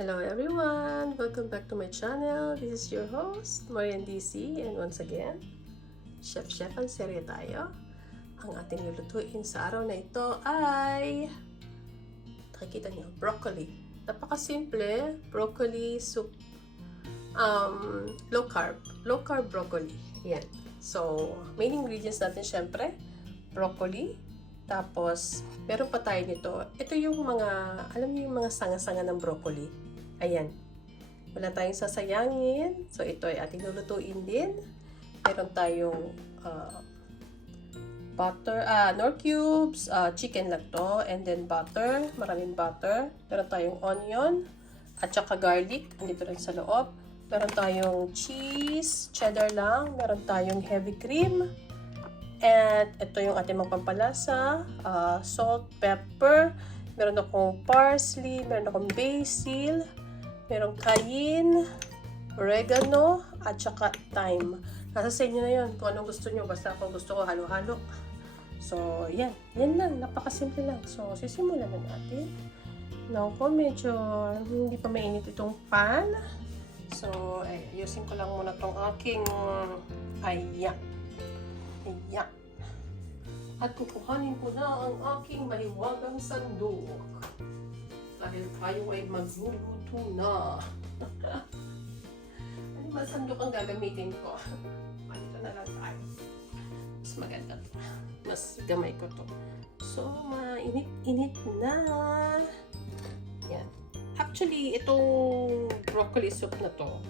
Hello everyone! Welcome back to my channel. This is your host, Marian DC, and once again, Chef ang serye tayo. Ang ating lulutuin sa araw na ito ay, nakikita niyo, broccoli. Napakasimple, broccoli soup. Low carb broccoli. Yan. So, main ingredients natin syempre, broccoli. Tapos, meron pa tayo nito. Ito yung mga, alam niyo yung mga sanga-sanga ng broccoli. Ayan. Wala tayong sasayangin. So, ito ay ating lulutuin din. Meron tayong butter, nor cubes, chicken lang to, and then butter, maraming butter. Meron tayong onion, at saka garlic, andito rin sa loob. Meron tayong cheese, cheddar lang. Meron tayong heavy cream. And ito yung ating magpampalasa, salt, pepper. Meron akong parsley, meron akong basil, merong cayenne, oregano, at saka thyme. Nasa sa inyo na yun kung anong gusto nyo. Basta ako gusto ko halo-halo. So, yan. Yan lang. Napakasimple lang. So, sisimulan na natin. Now, kung medyo hindi pa mainit itong pan. So, ayusin ko lang muna itong aking ayan. Ayan. At kukuhanin ko na ang aking mahiwagang sandok. Dahil tayo ay magluluto na. Ano ba sandok ang gagamitin ko? Ito na lang tayo. Mas maganda. Mas gamay ko to. So, mainit-init na. Yan. Actually, itong broccoli soup na to,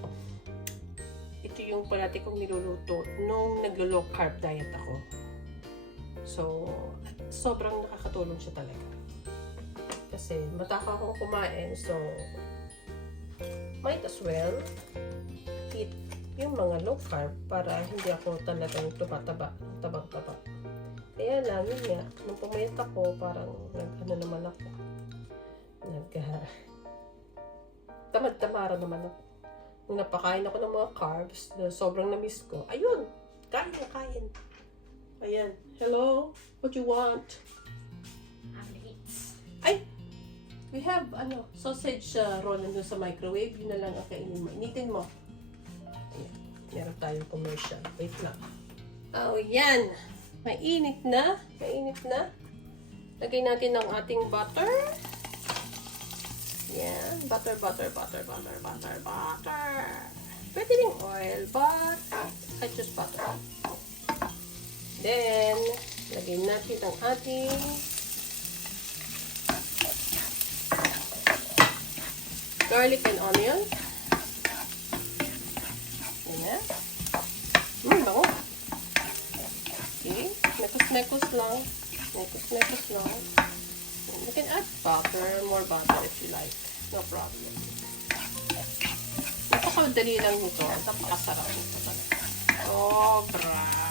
ito yung parati kong niluluto nung naglo-low carb diet ako. So, sobrang nakakatulong siya talaga. Kasi mataka akong kumain, so might as well eat yung mga low carb para hindi ako talagang tumataba, tabang-taba. Kaya lang, yun nga, nung pumayat ako, parang naman ako. Tamad-tamara naman ako. Nung napakain ako ng mga carbs na sobrang na-miss ko, ayun, kain. Ayan, hello, what you want? Ay, we have sausage roll nandun sa microwave. Yun na lang ang kainin mo. Initin mo. Ayan, meron tayong commercial. Wait lang. Oh, yan. Mainit na. Lagay natin ang ating butter. Yan. Butter. Pwede rin oil, but I choose butter. Then, lagay natin ang ating garlic and onion. Yan. Bango. Okay. Mekos lang. You can add more butter if you like. No problem. Napakadali lang nito. Napakasarap nito talaga. Sobra.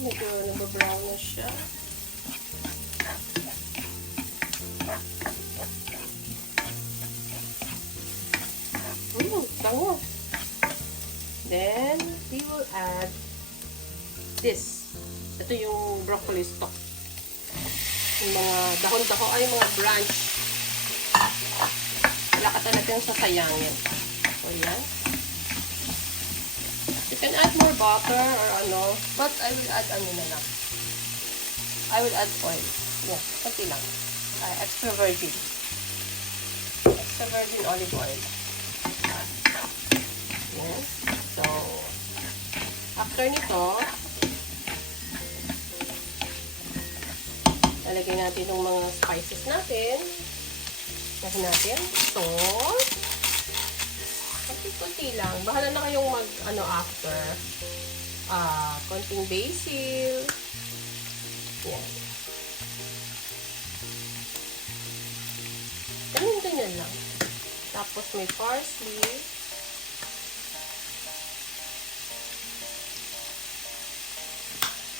Medyo nababrown na siya. Bango. Then, we will add this. Ito yung broccoli stock. Yung mga dahon-dahon, ay mga branch. Wala ka talagang sasayangin. So, yan. You can add more butter or but I will add na lang. I will add oil. Yeah, pati lang. Extra virgin olive oil. Yes. So, after nito, lalagay natin yung mga spices natin. Lagyan natin salt. Kunti lang. Bahala na kayong after. Konting basil. Yan. Ganyan lang. Tapos may parsley.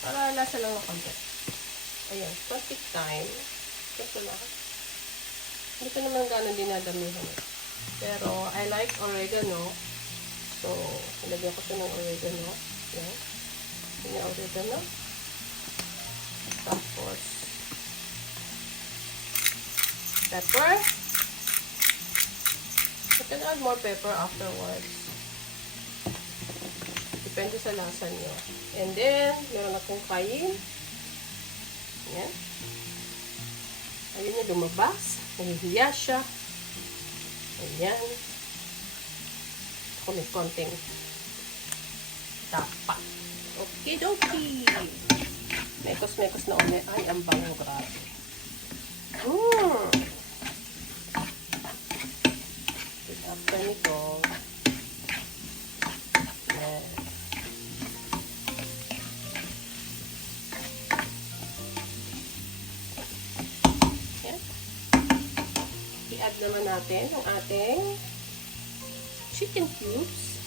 Para lasa lang ng konti. Ayan. Konti time. Ito lang. Hindi ko naman gano'n dinadamihan. Pero, I like oregano. So, ilagyan ko ito ng oregano. Yan. Yung oregano. pepper. You can add more pepper afterwards. Depende sa lasa niyo. And then, meron akong kain. Ayan. Ayun niya, lumabas. Nahihiya siya. Ayan. Ako may konting tapa. Okidoki! Mekos-mekos na uli. Ay, ang bango, grabe. After nito, yan. Yan. I-add naman natin ang ating chicken cubes.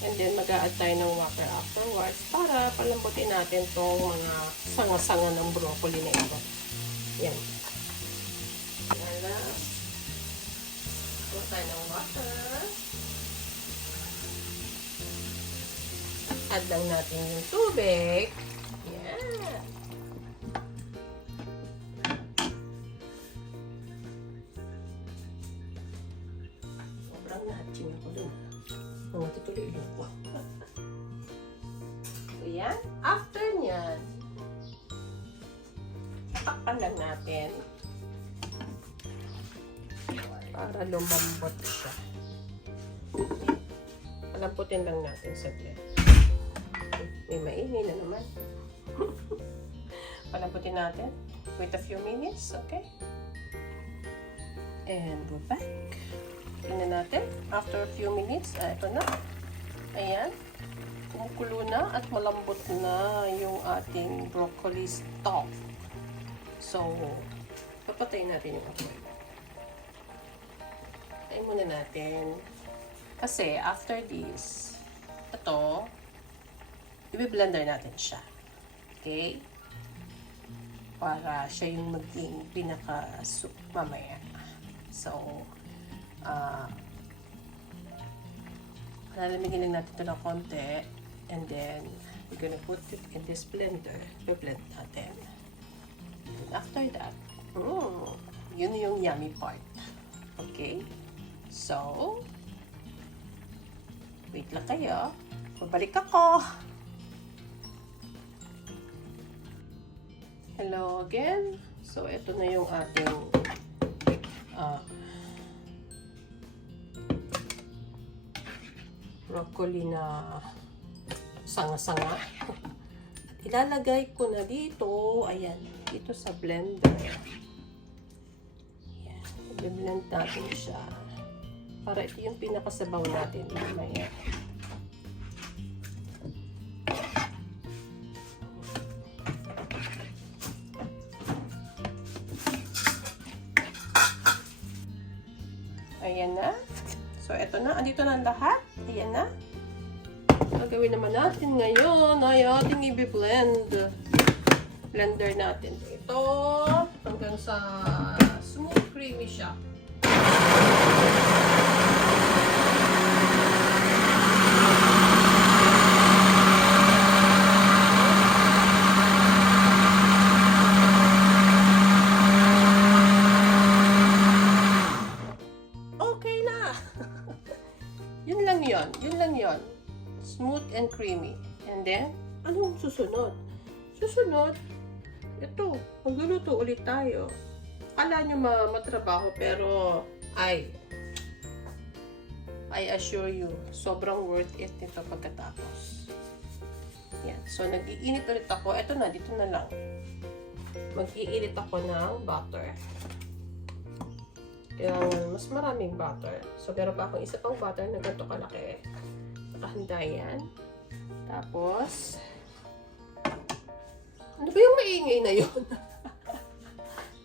And then, mag-a-add tayo ng water afterwards para palambutin natin itong mga sanga-sanga ng broccoli na ito. Yan. Last. Add tayo ng water. Add lang natin yung tubig. Yan. Sobrang natching ako dun. Tutuloy yung ko. So, yan. After nyan, takpan lang natin para lumambot siya. Palamputin lang natin saglit. May maingay na naman. Palamputin natin. Wait a few minutes, okay? And go back. Tingnan natin. After a few minutes, ito na. Ayan. Kumukulo na at malambot na yung ating broccoli stock. So, papatayin natin yung apoy. Patayin muna natin. Kasi, after this, ito, i-blender natin siya. Okay? Para siya yung maging pinaka-soup mamaya. So, lalamigin lang natin ito ng konti, and then we're gonna put it in this blender. I-blend natin. And after that, yun yung yummy part. Okay? So, wait lang kayo. Babalik ako. Hello again. So, ito na yung ating broccoli na sanga-sanga. At ilalagay ko na dito, ayan, dito sa blender. Ayan, i-blend natin siya. Para ito yung pinakasabaw natin mamaya. Ayan na. So, eto na. Andito na lahat. Ayan na. Gagawin naman natin ngayon ay ating i-blend. Blender natin ito hanggang sa smooth creamy siya. Yun lang yon. Smooth and creamy. And then, anong susunod? Susunod, ito, magluluto ulit tayo. Akala nyo matrabaho, pero I assure you, sobrang worth it nito pagkatapos. Yan. So, nag-iinit ulit ako. Ito na, dito na lang. Mag-iinit ako ng butter. Kailangan mas maraming butter. So, meron pa akong isa pang butter na ganito kalaki. Nakahanda yan. Tapos, ano ba yung maingay na yun?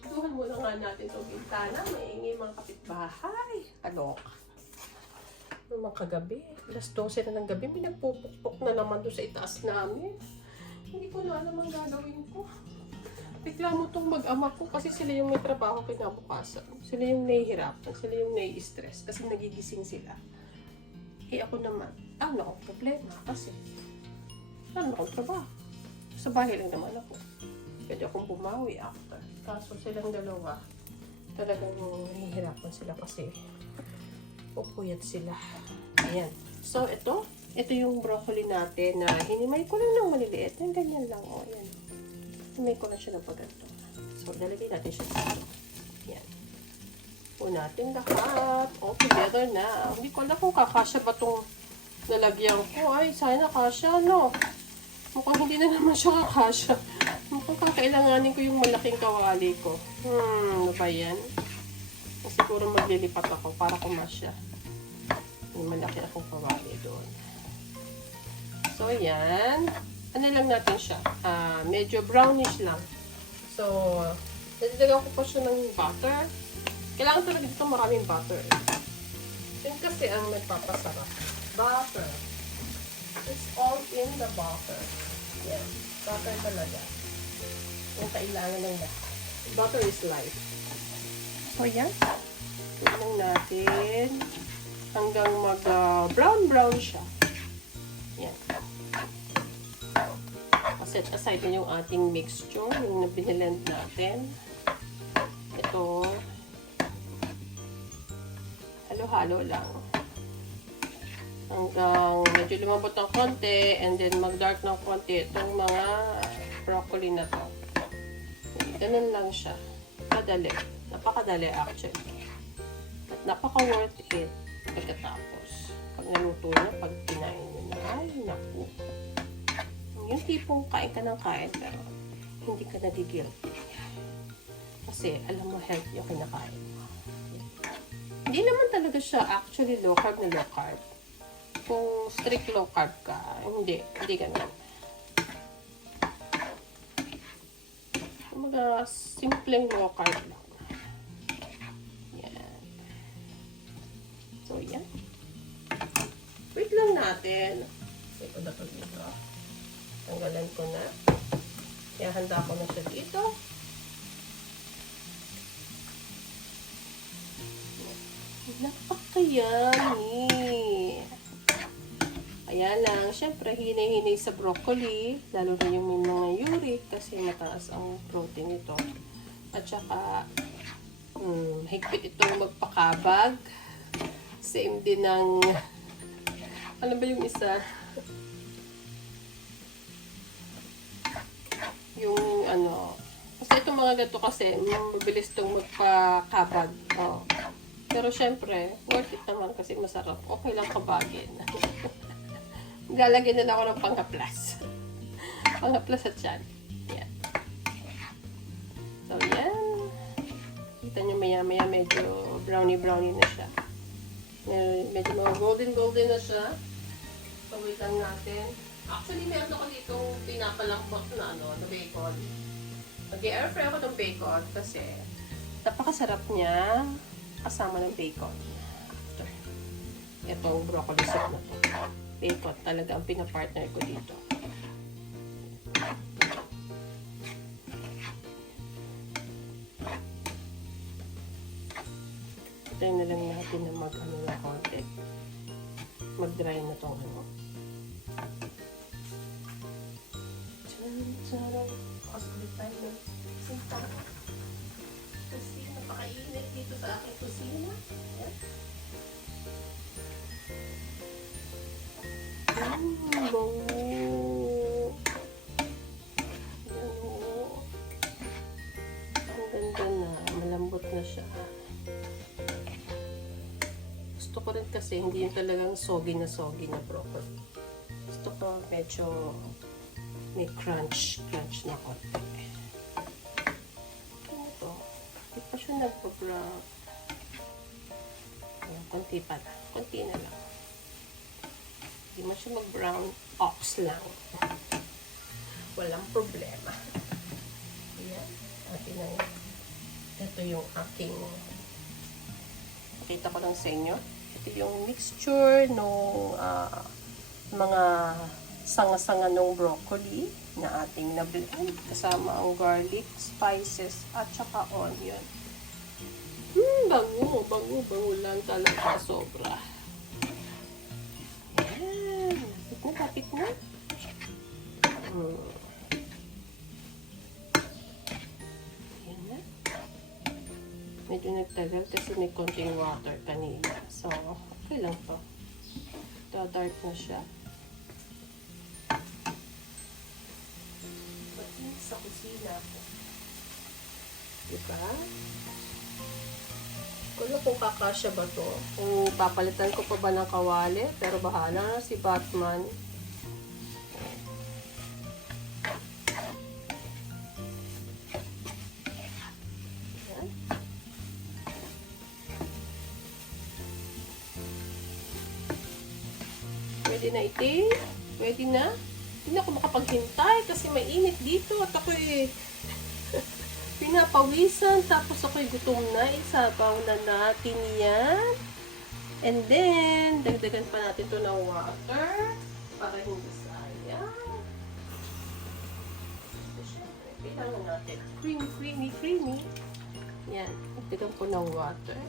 Tuhan muna nga natin itong bintana. Maingay mga kapitbahay. Kaloka. Mga kagabi. Alas 12 na ng gabi. May nagpupukpok na naman doon sa itaas namin. Hindi ko na alam ang gagawin ko. Reklamo tong mag-ama ko kasi sila yung may trabaho kinabukasan. Sila yung nahihirapan, sila yung nai-stress kasi nagigising sila. Eh ako naman, ano akong problema kasi ano akong trabaho. Sa bahay lang naman ako. Pwede akong bumawi after. Kaso silang dalawa, talagang nahihirapan sila kasi pupuyat sila. Ayan. So, ito yung broccoli natin na hinimay ko lang ng maliliit. Yung ganyan lang. O, ayan. Hinimay ko lang siya ng pagganto. So, lalagay natin siya sa ito. Ayan. Po natin lahat. O, together na. Hindi ko alam kung kakasya ba itong nalagyan ko. Ay, sana kasya, no? Mukhang hindi na naman siya kakasya. Mukhang kakailanganin ko yung malaking kawali ko. Ano ba yan? Siguro maglilipat ako para kumasya. May malaki akong kawali doon. So, yan. Ano lang natin siya? Medyo brownish lang. So, nagdagdagan ko pa siya ng butter. Kailangan talaga dito maraming butter. Yan kasi ang nagpapasarap. Butter. It's all in the butter. Yan. Butter talaga. Yung kailangan ng lahat. Butter is life. So, yan. Tignan natin hanggang mag-brown-brown siya. Yan. Set aside na yung ating mixture, yung binilend natin. Ito, halo-halo lang. Hanggang medyo lumabot ng konti and then mag-dark ng konti itong mga broccoli na to. Ganun lang siya. Kadali. Napakadali actually. At napaka-worth it pagkatapos. Pag naluto na, pag kinain nyo na, ay naku. Yung tipong kain ka ng kain pero hindi ka nagigilty. Kasi alam mo healthy yung kinakain mo. Hindi naman talaga siya actually low carb na low carb. Kung strict low carb ka, hindi ganun. Mga simpleng low carb lang. Yan. So, yan. Wait lang natin. Wait ko na ito dito. Tanggalan ko na. Kaya handa ko na siya dito. Napaka-yummy! Ayan lang. Siyempre, hinay-hinay sa broccoli. Lalo na yung may mga uric kasi mataas ang protein ito. At saka, higpit itong magpakabag. Same din ng ano ba yung isa? Yung kasi itong mga gato kasi mabilis itong magpakabag. Pero syempre, worth it naman kasi masarap. Okay lang kabagin. Lalagyan na lang ako ng panghaplas. Panghaplas at yan. Yan. So, yan. Kita nyo maya-maya medyo brownie-brownie na siya. Medyo mga golden-golden na siya. So, wait lang natin. Actually, meron ako ditong pinapalambot na na bacon. Nag-airfry ako ng bacon kasi napakasarap niya kasama ng bacon. After. Itong broccoli soup na to. Bacon talaga ang pinapartner ko dito. Ito na lang natin na na konti. Mag-dry na tong Kasi napakainit dito sa aking kusina. Ayan. Bango. Ayan o. Ang ganda na. Malambot na siya. Gusto ko rin kasi hindi yung talagang soggy na broccoli. Gusto ko medyo may crunch na konti. Ano to? Hindi pa siya nagpa-brown. Konti pa na. Konti na lang. Hindi mo siya mag-brown ox lang. Walang problema. Ayan. Atin na yan. Ito yung aking pakita ko lang sa inyo. Ito yung mixture nung mga sanga-sanga ng broccoli na ating na-blend kasama ang garlic, spices, at saka onion. Bango lang talaga sobra. Ayan. Kapit na. Ayan na. Medyo medyo nagtagal kasi may konting water kanina. So, okay lang to. Dark na siya. Matinis sa kusina ko. Diba? Kung kung kakasya ba to. Kung papalitan ko pa ba ng kawali. Pero bahala na si Batman. Yan. Pwede na ite. Pwede na. Hindi ako makapaghintay kasi mainit dito. At ako'y pinapawisan. Tapos ako'y gutom na. Isabaw na natin yan. And then, dagdagan pa natin to ng water. Para hindi sayang. So, syempre, kailangan natin. Creamy. Yan. Dagdagan ko ng water.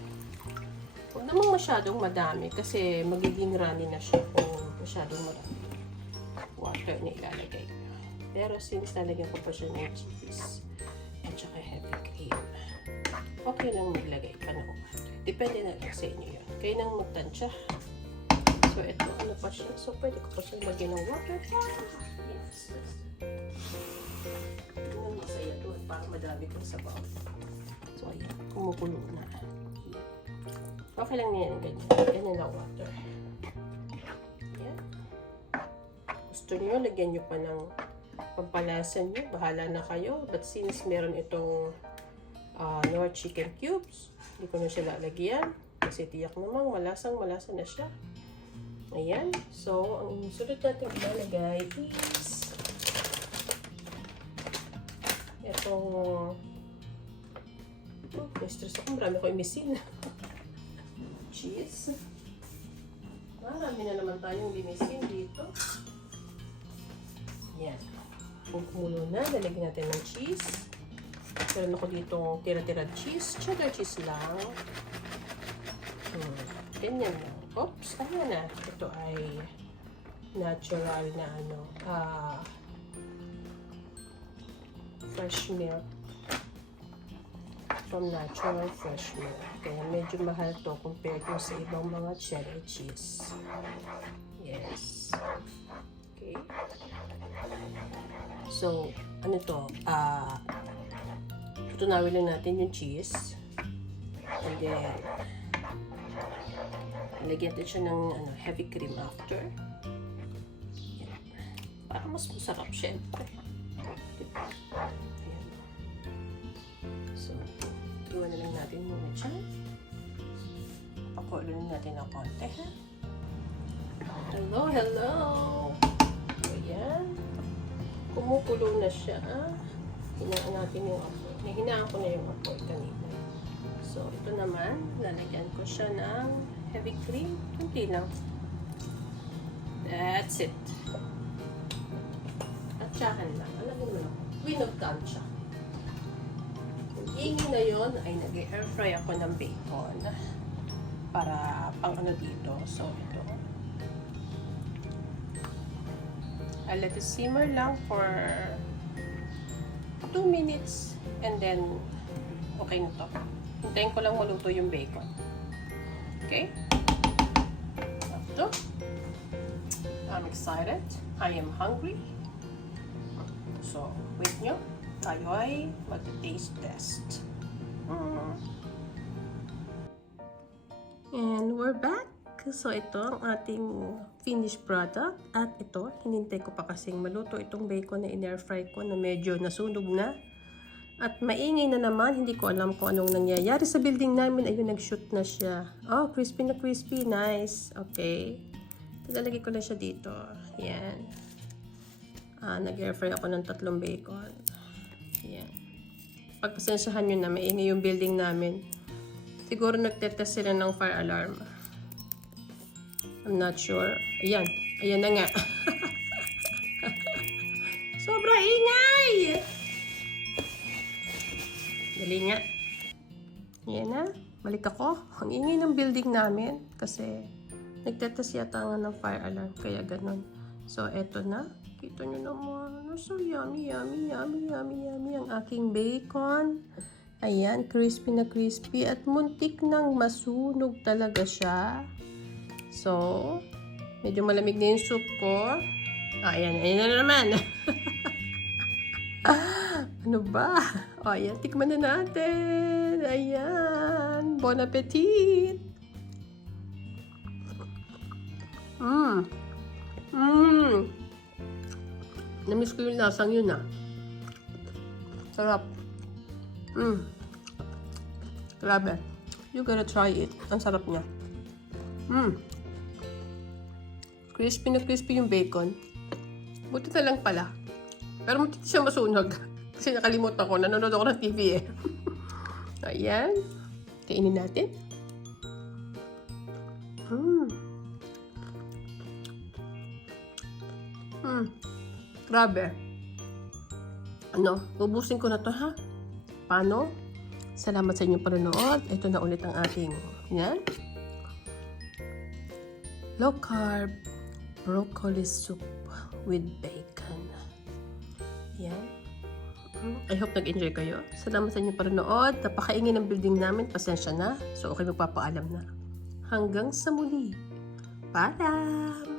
Huwag namang masyadong madami kasi magiging runny na siya kung masyadong marami water na ilalagay. Pero since nalagyan ko pa siya ng cheese at saka heavy cream, okay lang maglagay pa ng water. Depende na lang sa inyo yun. Kayo nang magtansya. So, ito, ano pa siya? So, pwede ko pa siya lagyan ng water. Yes. Tingnan mo sa iyo doon para madami kang sabaw. So, ayan. Kumukulo na. Okay lang yan. Ganyan lang water. Ayan. Gusto nyo, lagyan nyo pa ng pampalasan nyo. Bahala na kayo. But since meron itong Knorr chicken cubes, hindi ko na siya lalagyan. Kasi tiyak namang malasang-malasa na siya. Ayan. So, ang sunod natin ilalagay is itong na-stress ako. Marami ko imisin. Cheese. Marami na naman tayong linisin dito. Yan. Kung kumulo na, lalagyan natin ng cheese. Meron ako dito tira-tira cheese. Cheddar cheese lang. Ganyan lang. Oops, ayan na. Ito ay natural na fresh milk. From natural fresh milk. Kaya medyo mahal to compared to sa ibang mga cheddar cheese. Yes. Okay. So, ano to? Tutunawin lang natin yung cheese. And then, lagyan natin siya ng heavy cream after. Yan. Para mas masarap, syempre. Diba? Ayan. So, iwan na lang natin muna siya. Pakulo na natin ng konti, ha? Hello! Ayan. Kumukulo na siya. Hinaan natin yung apoy. Hinaan ko na yung apoy kanina. So, ito naman, lalagyan ko siya ng heavy cream. Kunti lang. That's it. Tansyahan lang. Alam mo lang. Winogtan siya. Yung ingi na yun ay nag-air fry ako ng bacon. Para pang dito. So, ito. I'll let it simmer lang for 2 minutes and then okay na to. Hintayin ko lang maluto yung bacon. Okay? After, I'm excited. I am hungry. So, wait nyo. Tayo ay mag-taste test. And we're back. So, ito ang ating finished product. At ito, hinintay ko pa kasing maluto itong bacon na in-air fry ko na medyo nasunog na. At maingay na naman. Hindi ko alam kung anong nangyayari sa building namin. Ayun, nag-shoot na siya. Oh, crispy na crispy. Nice. Okay. Tagalagay ko lang siya dito. Yan. Nag-air fry ako ng 3 bacon. Yan. Pagpasensyahan nyo na maingay yung building namin. Siguro nagtetest sila ng fire alarm. I'm not sure. Ayan. Ayan na nga. Sobrang ingay! Dali nga. Ayan na. Balik ako. Ang ingay ng building namin. Kasi nagtetest yata nga ng fire alarm. Kaya ganun. So, eto na. Kita nyo naman. So, yummy ang aking bacon. Ayan, crispy na crispy at muntik nang masunog talaga siya. So, medyo malamig na yung soup ko. Ayan, ayan na naman. Ano ba? O, ayan, tikman na natin. Ayan, bon appetit. Namiss ko yung lasang yun ah. Sarap. Grabe. You gotta try it. Ang sarap niya. Crispy na crispy yung bacon. Buti na lang pala. Pero muntik siya masunog. Kasi nakalimutan ko. Nanonood ako ng TV eh. Ayan. Kainin natin. Grabe. Ano, ubusin ko na to ha. Paano? Salamat sa inyong panonood. Ito na ulit ang ating, yan. Low carb broccoli soup with bacon. Yan. I hope nag-enjoy kayo. Salamat sa inyong panonood. Napakaingin ng building namin. Pasensya na. So, okay, magpapaalam na. Hanggang sa muli. Paalam!